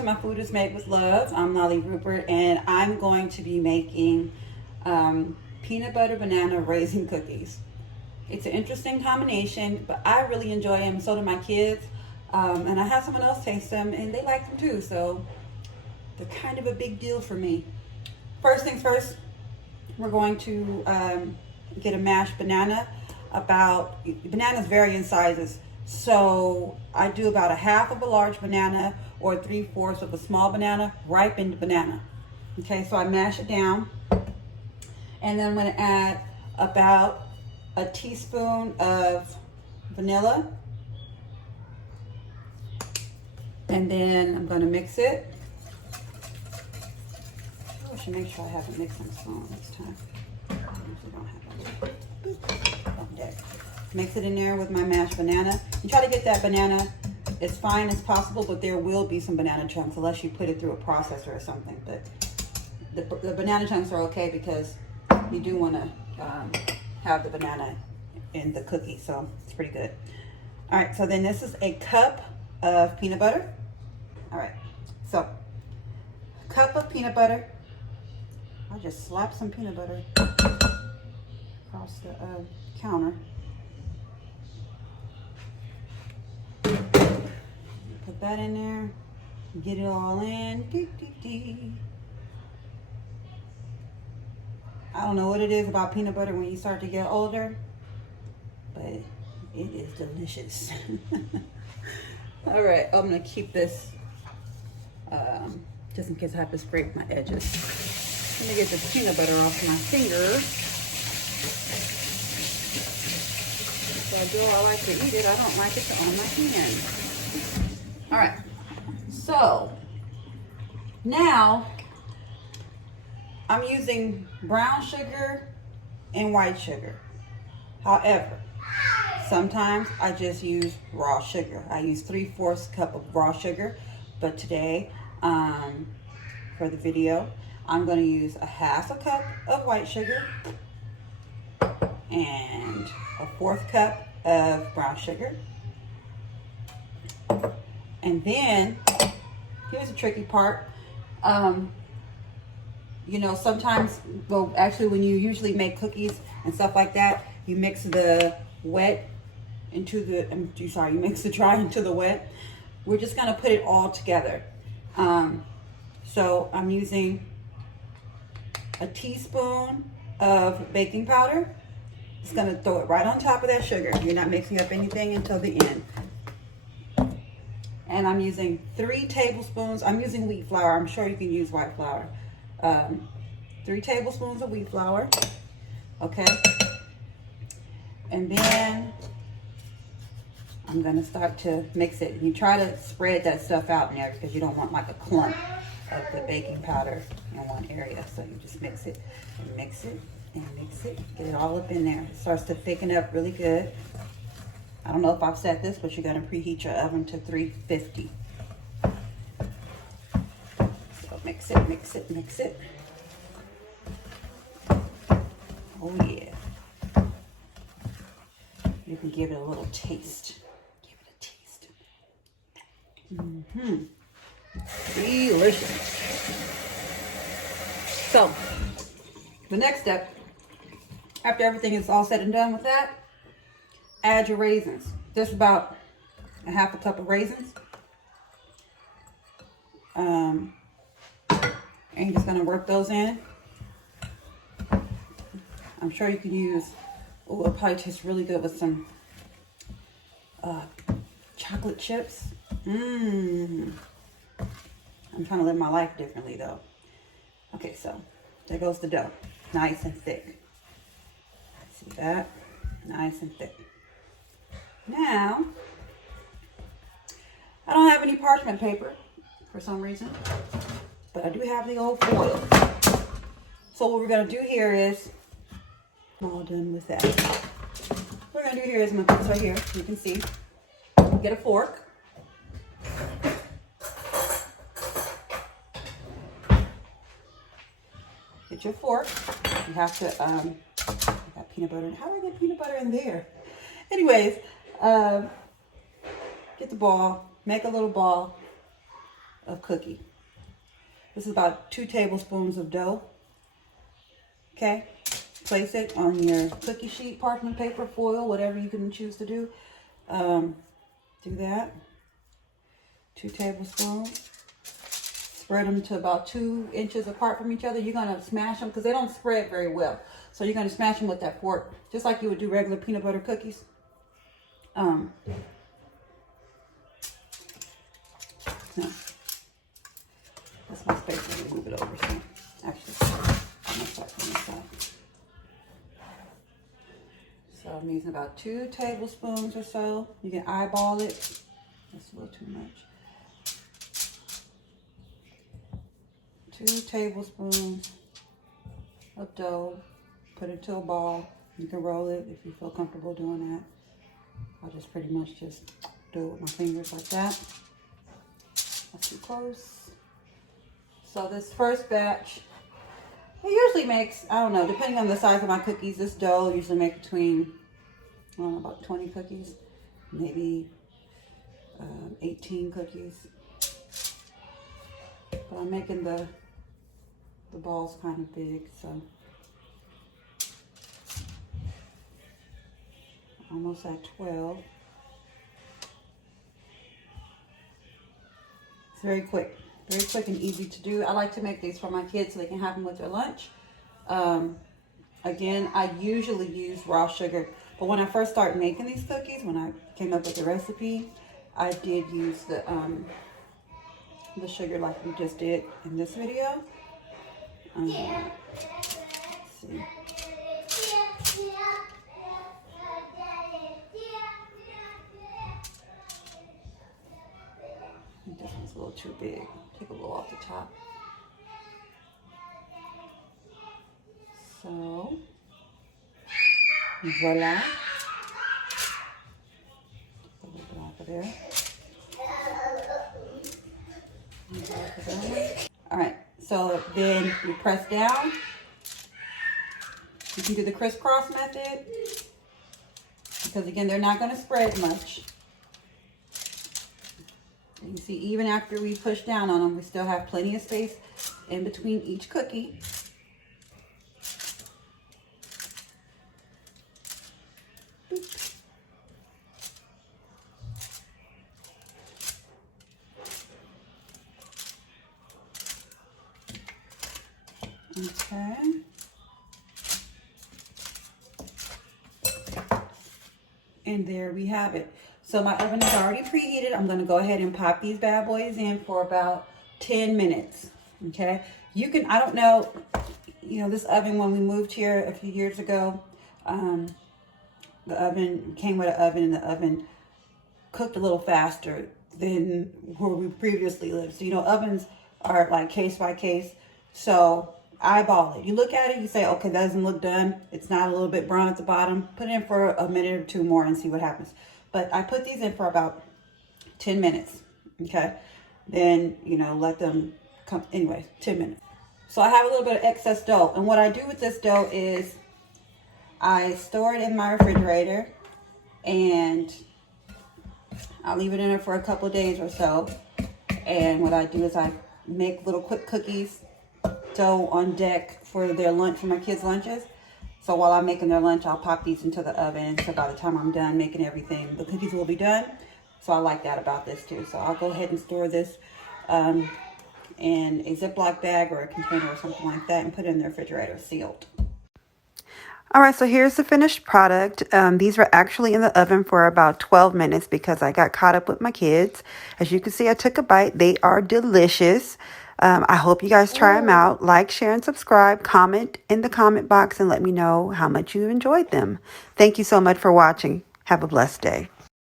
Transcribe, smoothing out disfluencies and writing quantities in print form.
to My Food is Made with Love. I'm Nolly Rupert, and I'm going to be making peanut butter banana raisin cookies. It's an interesting combination, but I really enjoy them, and so do my kids. And I had someone else taste them, and they like them too, so they're kind of a big deal for me. First things first, we're going to get a mashed banana. Bananas vary in sizes. So I do about a half of a large banana or 3/4 of a small banana, ripened banana. Okay, so I mash it down. And then I'm gonna add about a teaspoon of vanilla. And then I'm gonna mix it. I should make sure I have a mixing spoon this time. I usually don't have one. Okay. Mix it in there with my mashed banana. And try to get that banana as fine as possible, but there will be some banana chunks unless you put it through a processor or something. But the banana chunks are okay because you do want to have the banana in the cookie, so it's pretty good. All right, so then this is a cup of peanut butter. All right, so a cup of peanut butter. I'll just slap some peanut butter across the counter. Put that in there, get it all in. I don't know what it is about peanut butter when you start to get older, but it is delicious. All right, I'm gonna keep this just in case I have to scrape my edges. Let me get the peanut butter off my fingers. Although I like to eat it, I don't like it on my hand. All right, so now I'm using brown sugar and white sugar. However, sometimes I just use raw sugar. I use 3/4 cup of raw sugar, but today, for the video, I'm gonna use a half a cup of white sugar and a 1/4 cup of brown sugar. And then, here's the tricky part. You know, sometimes, well, actually when you usually make cookies and stuff like that, you mix the wet into the, you mix the dry into the wet. We're just gonna put it all together. So I'm using a teaspoon of baking powder. Just gonna throw it right on top of that sugar. You're not mixing up anything until the end. And I'm using 3 tablespoons. I'm using wheat flour. I'm sure you can use white flour. 3 tablespoons of wheat flour. Okay. And then I'm gonna start to mix it. You try to spread that stuff out in there because you don't want like a clump of the baking powder in one area. So you just mix it and mix it and mix it. Get it all up in there. It starts to thicken up really good. I don't know if I've said this, but you're gonna preheat your oven to 350. So mix it, mix it, mix it. Oh yeah. You can give it a little taste. Give it a taste. Delicious. So, the next step, after everything is all said and done with that, add your raisins. Just about a half a cup of raisins. And you're just gonna work those in. I'm sure you can use, oh, it probably tastes really good with some chocolate chips. I'm trying to live my life differently though. Okay, so there goes the dough. Nice and thick. See that? Nice and thick. Now, I don't have any parchment paper for some reason, but I do have the old foil. So what we're gonna do here is, I'm all done with that. What we're gonna do here is I'm gonna put this right here, you can see. Get a fork. Get your fork. You have to, I got peanut butter. How do I get peanut butter in there? Anyways, get the ball, make a little ball, of cookie. This is about 2 tablespoons of dough. Okay, place it on your cookie sheet, parchment paper, foil, whatever you can choose to do. Do that. 2 tablespoons. Spread them to about 2 inches apart from each other. You're gonna smash them because they don't spread very well. So you're gonna smash them with that fork, just like you would do regular peanut butter cookies. No. That's my space. I'm gonna move it over. So actually, so I'm using about 2 tablespoons or so. You can eyeball it. That's a little too much. 2 tablespoons of dough. Put it into a ball. You can roll it if you feel comfortable doing that. I'll just pretty much just do it with my fingers like that. That's too close. So this first batch, it usually makes, I don't know, depending on the size of my cookies, this dough usually makes between, I don't know, about 20 cookies, maybe 18 cookies. But I'm making the balls kind of big, so almost at 12. It's very quick and easy to do. I like to make these for my kids so they can have them with their lunch. Again, I usually use raw sugar, but when I first started making these cookies, when I came up with the recipe, I did use the sugar like we just did in this video. Let's see. I think this one's a little too big. Take a little off the top. So, voila. A little bit off of there. All right, so then you press down. You can do the crisscross method because again, they're not going to spread much. You see, even after we push down on them, we still have plenty of space in between each cookie. Okay. And there we have it. So my oven is already preheated. I'm going to go ahead and pop these bad boys in for about 10 minutes. Okay. You can, I don't know, you know, this oven, when we moved here a few years ago, the oven came with an oven, and the oven cooked a little faster than where we previously lived. So, you know, ovens are like case by case. So eyeball it. You look at it, you say, okay, that doesn't look done. It's not a little bit brown at the bottom. Put it in for a minute or 2 more and see what happens. But I put these in for about 10 minutes, okay? Then, you know, let them come, anyway, 10 minutes. So I have a little bit of excess dough. And what I do with this dough is I store it in my refrigerator and I'll leave it in there for a couple of days or so. And what I do is I make little quick cookies, dough on deck for their lunch, for my kids' lunches. So while I'm making their lunch, I'll pop these into the oven. So by the time I'm done making everything, the cookies will be done. So I like that about this too. So I'll go ahead and store this in a Ziploc bag or a container or something like that and put it in the refrigerator sealed. All right, so here's the finished product. These were actually in the oven for about 12 minutes because I got caught up with my kids. As you can see, I took a bite. They are delicious. I hope you guys try them out. Like, share, and subscribe. Comment in the comment box and let me know how much you enjoyed them. Thank you so much for watching. Have a blessed day.